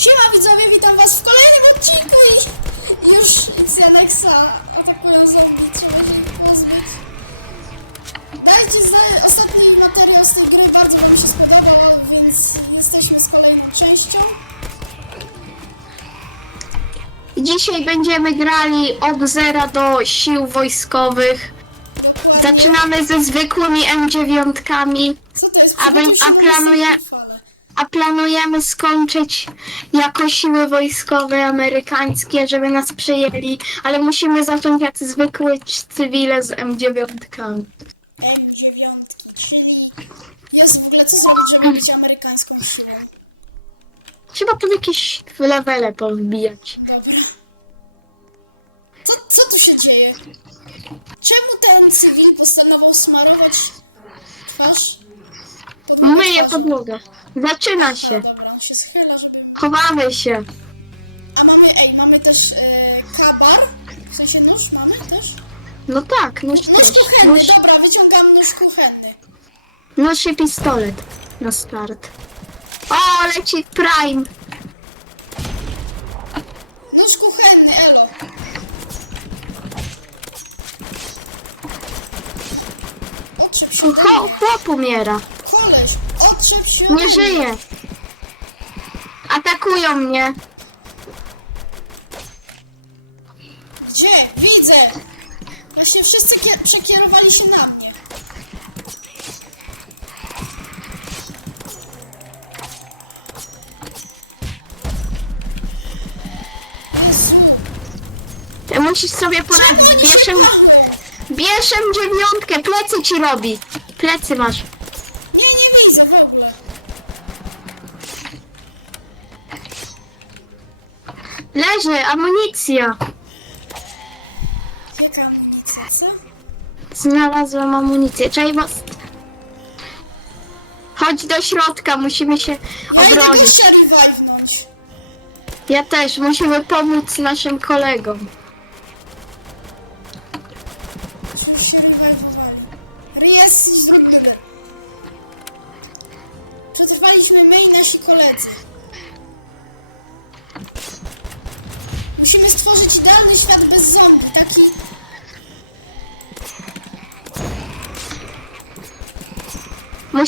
Siema widzowie, witam was w kolejnym odcinku i już z Janexa atakują zombie, trzeba się ich pozbyć. Dajcie znać ostatni materiał z tej gry, bardzo wam się spodobał, więc jesteśmy z kolejną częścią. Dzisiaj będziemy grali od zera do sił wojskowych. Dokładnie. Zaczynamy ze zwykłymi M9, Co to jest? a Przygotuj się a na planuję-. A planujemy skończyć jako siły wojskowe amerykańskie, żeby nas przyjęli, ale musimy zacząć jak zwykłe cywile z M9. M9, czyli jest w ogóle co zrobić, żeby być amerykańską siłą. Trzeba tu jakieś levele powbijać. Dobra. Co, co tu się dzieje? Czemu ten cywil postanowił smarować twarz? Myję podłogę. Zaczyna się. dobra, on się schyla, żeby... Chowamy się. A mamy, ej, mamy też e, kabar. W sensie nóż mamy też? No tak, nóż Nóż też. kuchenny, Nóż, dobra, wyciągam nóż kuchenny. nóż i pistolet na start. O, leci Prime. Nóż kuchenny, elo. Się. Cho, mnie. chłop umiera. Nie żyje. Atakują mnie. Gdzie? Widzę! Właśnie wszyscy kie- przekierowali się na mnie. Jezu! Musisz sobie poradzić. Czemu oni Bierz, się M- pchną? bierz dziewiątkę. Plecy ci robi. Plecy masz. Leży amunicja. Jaka amunicja, co? Znalazłam amunicję. Czekaj, bo... Chodź do środka, musimy się Ja idę obronić. Ja też, musimy pomóc naszym kolegom.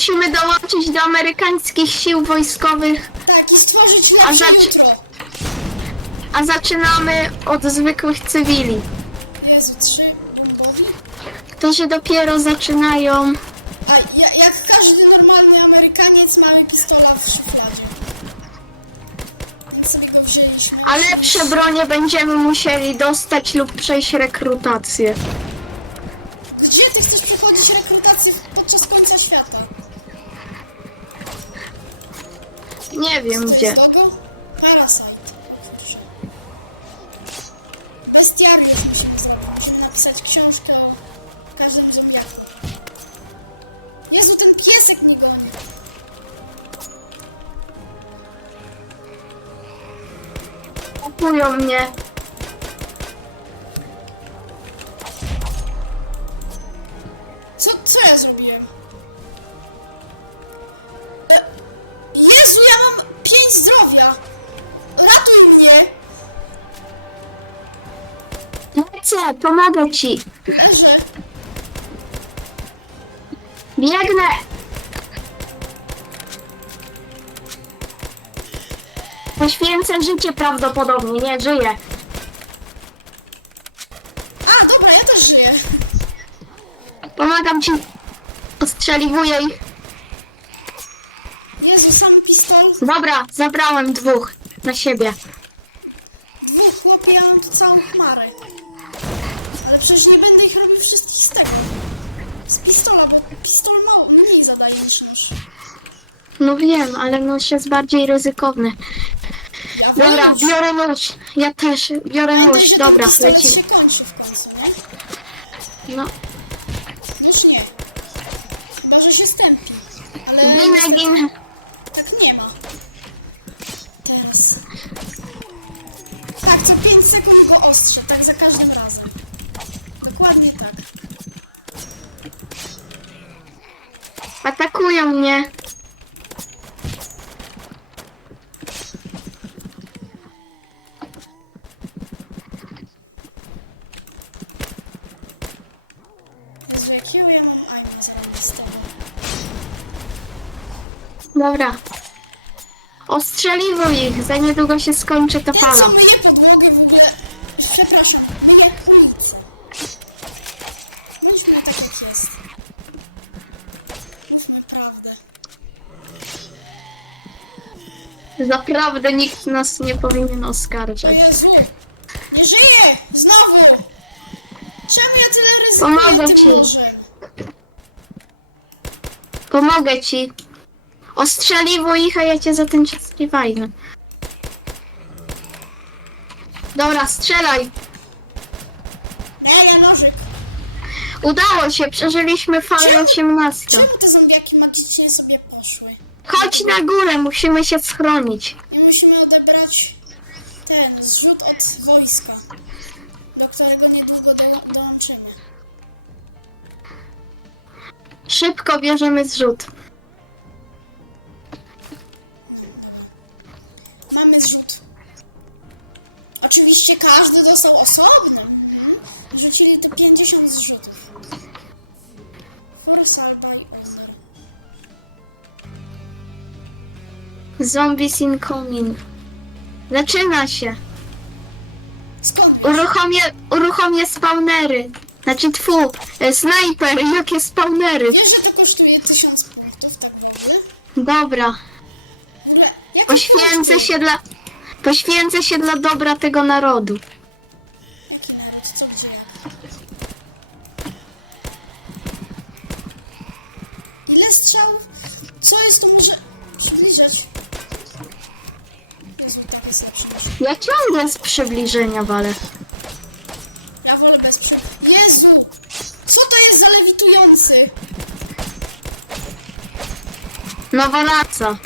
Musimy dołączyć do amerykańskich sił wojskowych, Tak, i stworzyć lepsze zac- jutro. a zaczynamy od zwykłych cywili, Jezu, trzy bombowi? którzy dopiero zaczynają. A ja, jak każdy normalny Amerykaniec mamy pistola w szufladzie. Więc sobie go wzięliśmy. A lepsze bronie będziemy musieli dostać lub przejść rekrutację. Nie wiem To gdzie. jest logo? Parasite. Bestiariusz musimy zrobić. Musimy napisać książkę o każdym zombiaku. Jezu, ten piesek mnie goni. Kupują mnie. Lecę, pomogę ci. Leżę. Biegnę. Poświęcę życie prawdopodobnie, nie żyję. A, dobra, ja też żyję. Pomagam ci. Ostrzeliwuję ich. Jezu, sam pistol. Dobra, zabrałem dwóch na siebie. Dwóch chłopie, ja mam chmarę. Ale przecież nie będę ich robił wszystkich z tego. Z pistola, bo pistol mało, mniej zadaje niż nóż. No wiem, ale nóż jest bardziej ryzykowny. Ja Dobra, biorę nóż. Ja też biorę Pamiętaj, nóż. ten Dobra, lecimy. się kończy w końcu, nie? No, Nóż nie. Chyba, że się stępi. Ale ginę, ginę. sekund go ostrzę, tak za każdym razem. Dokładnie tak. Atakują mnie. Dobra. Ostrzeliwuj ich, za niedługo się skończy to Nie, co my nie Naprawdę nikt nas nie powinien oskarżać. Jezu! Nie żyję! Znowu! Czemu ja tyle ryzykuję Pomogę tym ci. nożem? Pomogę ci. Ostrzeliwuj ich, a ja cię za ten czas. Dobra, strzelaj. Nie, nie, nożyk. Udało się, przeżyliśmy falę 18. Czemu te zombiaki magicznie sobie poszły? Chodź na górę, musimy się schronić. I musimy odebrać ten zrzut od wojska, do którego niedługo do, dołączymy. Szybko bierzemy zrzut. Mamy zrzut. Oczywiście każdy dostał osobny. Rzucili te 50 zrzutów. For Zombies incoming. Zaczyna się. Skąd? Uruchomię, uruchomię spawnery. Znaczy tfu, e, snajper, jakie spawnery. Wiesz, że to kosztuje 1000 punktów, tak ogóle? Dobra, W ogóle, jak poświęcę się dla... Poświęcę się dla dobra tego narodu. Ja ciągle z przybliżenia walę. Ja wolę bez przy... Jezu! Co to jest za lewitujący? Nowa raca.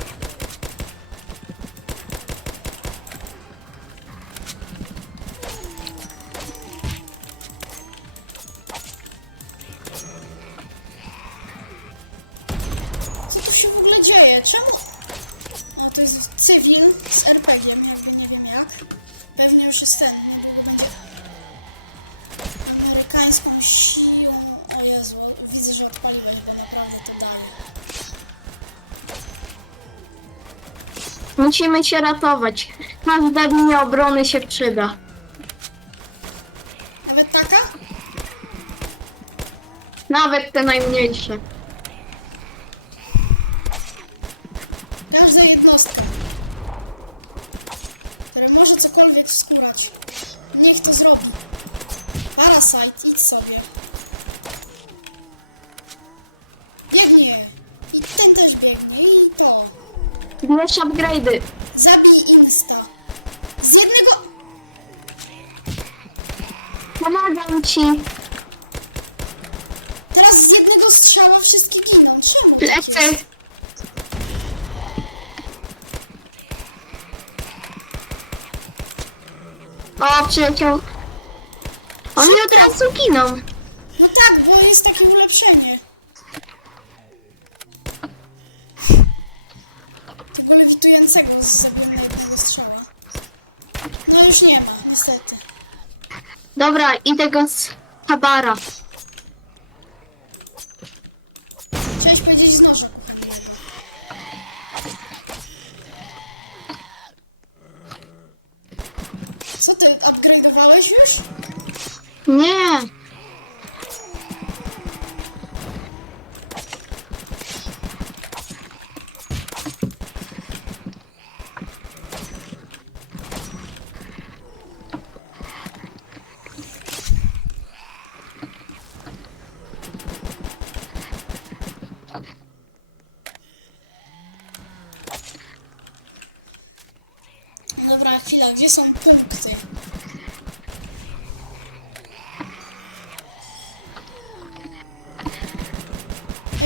Musimy się ratować. Każda linia obrony się przyda. Nawet taka? Nawet te najmniejsze. Każda jednostka, która może cokolwiek wskurać, niech to zrobi. Parasite, idź sobie. Bierz upgrade'y. Zabij insta. Z jednego... Pomagam ci. Teraz z jednego strzała wszystkie giną. Czemu? tak Lecę. O, przyleciał. Oni od razu giną. No tak, bo jest takie ulepszenie. Tego lewitującego z zabiłem jednego strzała. No już nie ma, niestety. Dobra, idę go z Habara. Chciałeś powiedzieć z nożem. Co ty, upgrade'owałeś już? Nie. Dobra, gdzie są punkty?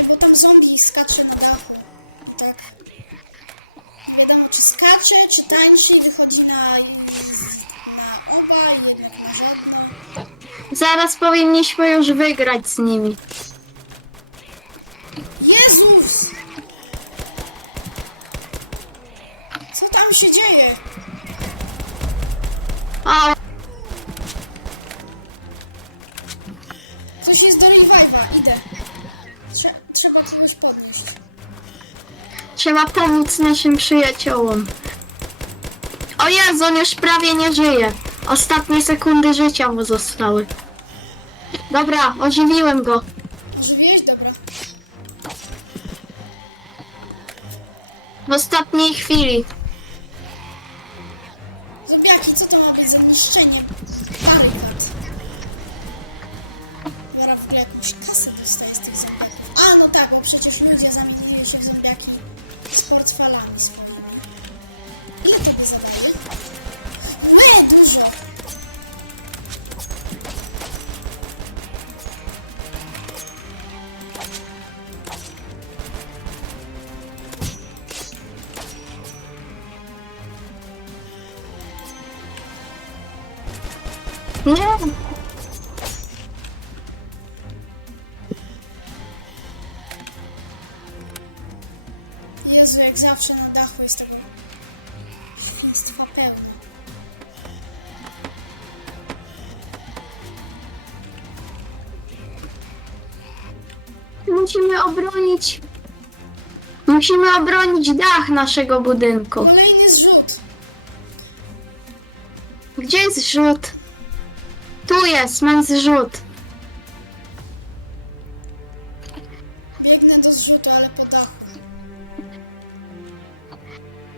Bo tam zombie skacze na dachu. Tak. Nie wiadomo, czy skacze, czy tańczy wychodzi na, na oba, jednak na żadną. Zaraz powinniśmy już wygrać z nimi. Trzeba pomóc naszym przyjaciołom. O Jezu, on już prawie nie żyje. Ostatnie sekundy życia mu zostały. Dobra, ożywiłem go. Żyjesz? Dobra. W ostatniej chwili. Nie. Jezu, jak zawsze na dachu jest tego świństwa pełno. Musimy obronić. Musimy obronić dach naszego budynku. Kolejny zrzut. Gdzie jest zrzut? Jest, mam zrzut. Biegnę do zrzutu, ale po dachu.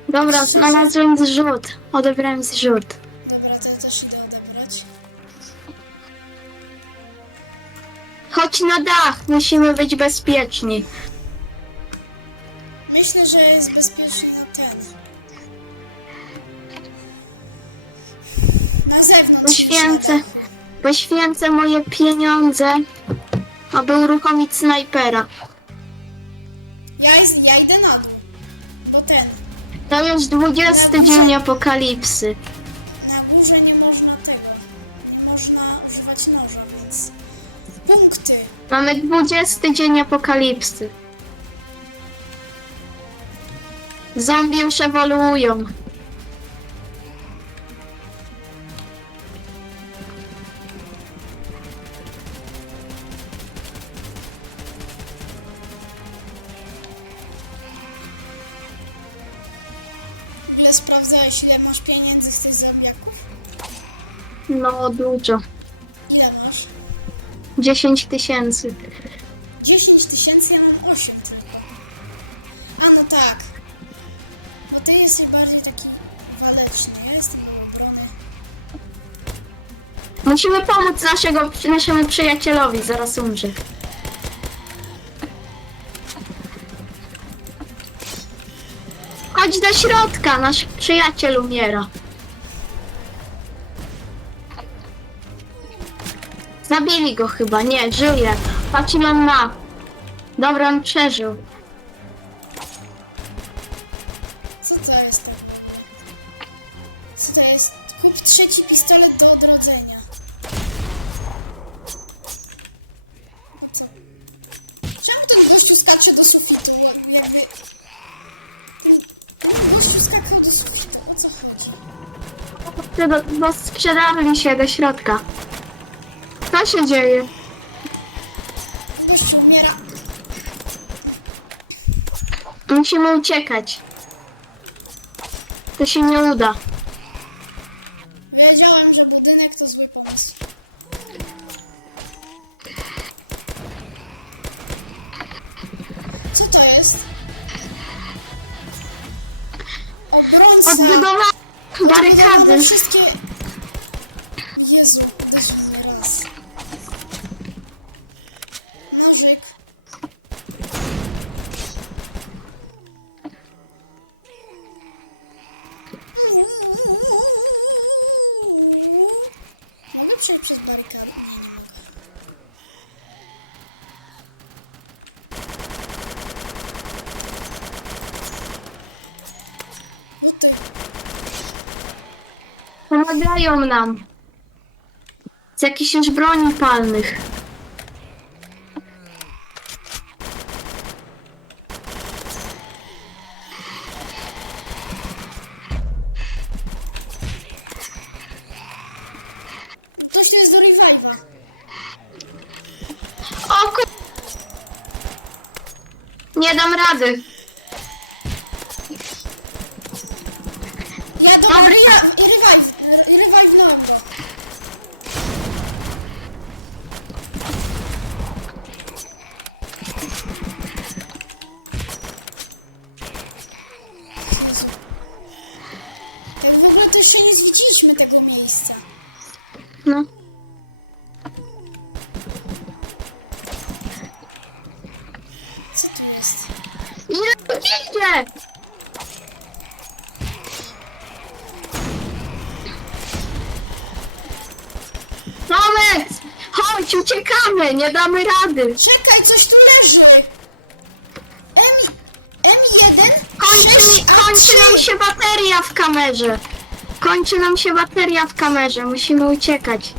Dobra, znalazłem zrzut. Odebrałem zrzut. Dobra, to ja też idę odebrać. Chodź na dach, musimy być bezpieczni. Myślę, że jest bezpiecznie na ten. Na zewnątrz. Poświęcę. Poświęcę moje pieniądze, aby uruchomić snajpera. Ja, jest, ja idę na dół. Bo ten. To już 20 dzień apokalipsy. Na górze nie można tego. Nie można używać noża, więc. Punkty. Mamy 20 dzień apokalipsy. Zombie już ewoluują. No, dużo. Ile masz? 10 tysięcy. 10 tysięcy, ja mam 8 tylko. A no tak. Bo ty jesteś bardziej taki waleczny, ja jestem obrony. Musimy pomóc naszego, naszemu przyjacielowi, zaraz umrze. Chodź do środka, nasz przyjaciel umiera. Zabili go chyba, nie, żyje. Patrz ile on ma. Dobra, on przeżył. Co to jest? Co to jest? Kup trzeci pistolet do odrodzenia. No co? Czemu ten gościu skacze do sufitu? Bo Jakby... Ten gościu skakał do sufitu, o co chodzi? Do sprzedarli się do środka. Co się dzieje? Gościu umiera. Musimy uciekać. To się nie uda. Wiedziałem, że budynek to zły pomysł. Co to jest? Obrońca! Odbudowa barykady. Wszystkie... Jezu, uderzył mnie raz. Nożyk. Mogę przejść przez barykadę? Nie, nie mogę. No. Pomagają nam. Z jakichś broni palnych. Nie dam rady. Ile idzie? Tomek! Chodź, uciekamy, nie damy rady. Czekaj, coś tu leży! M... M1? Kończy, mi, 6, kończy nam się bateria w kamerze. Kończy nam się bateria w kamerze, musimy uciekać.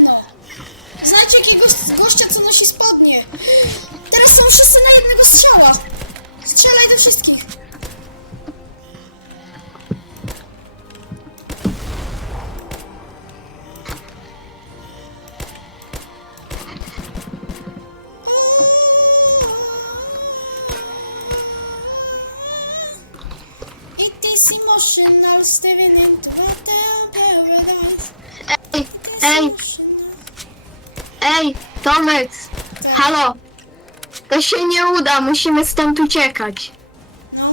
Pewno. Znajdź jakiegoś gościa, co nosi spodnie. Teraz są wszyscy na jednego strzała. Strzelaj do wszystkich. Ej, Tomek, halo. To się nie uda, musimy stąd uciekać. No,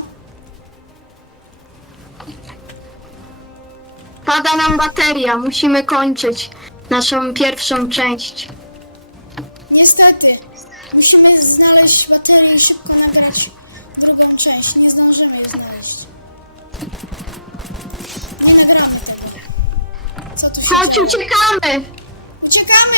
Pada nam bateria, musimy kończyć naszą pierwszą część. niestety. Musimy znaleźć baterię i szybko nagrać drugą część. Nie zdążymy jej znaleźć. Nie nagramy tego. Co tu się Chodź, dzieje? uciekamy! Uciekamy!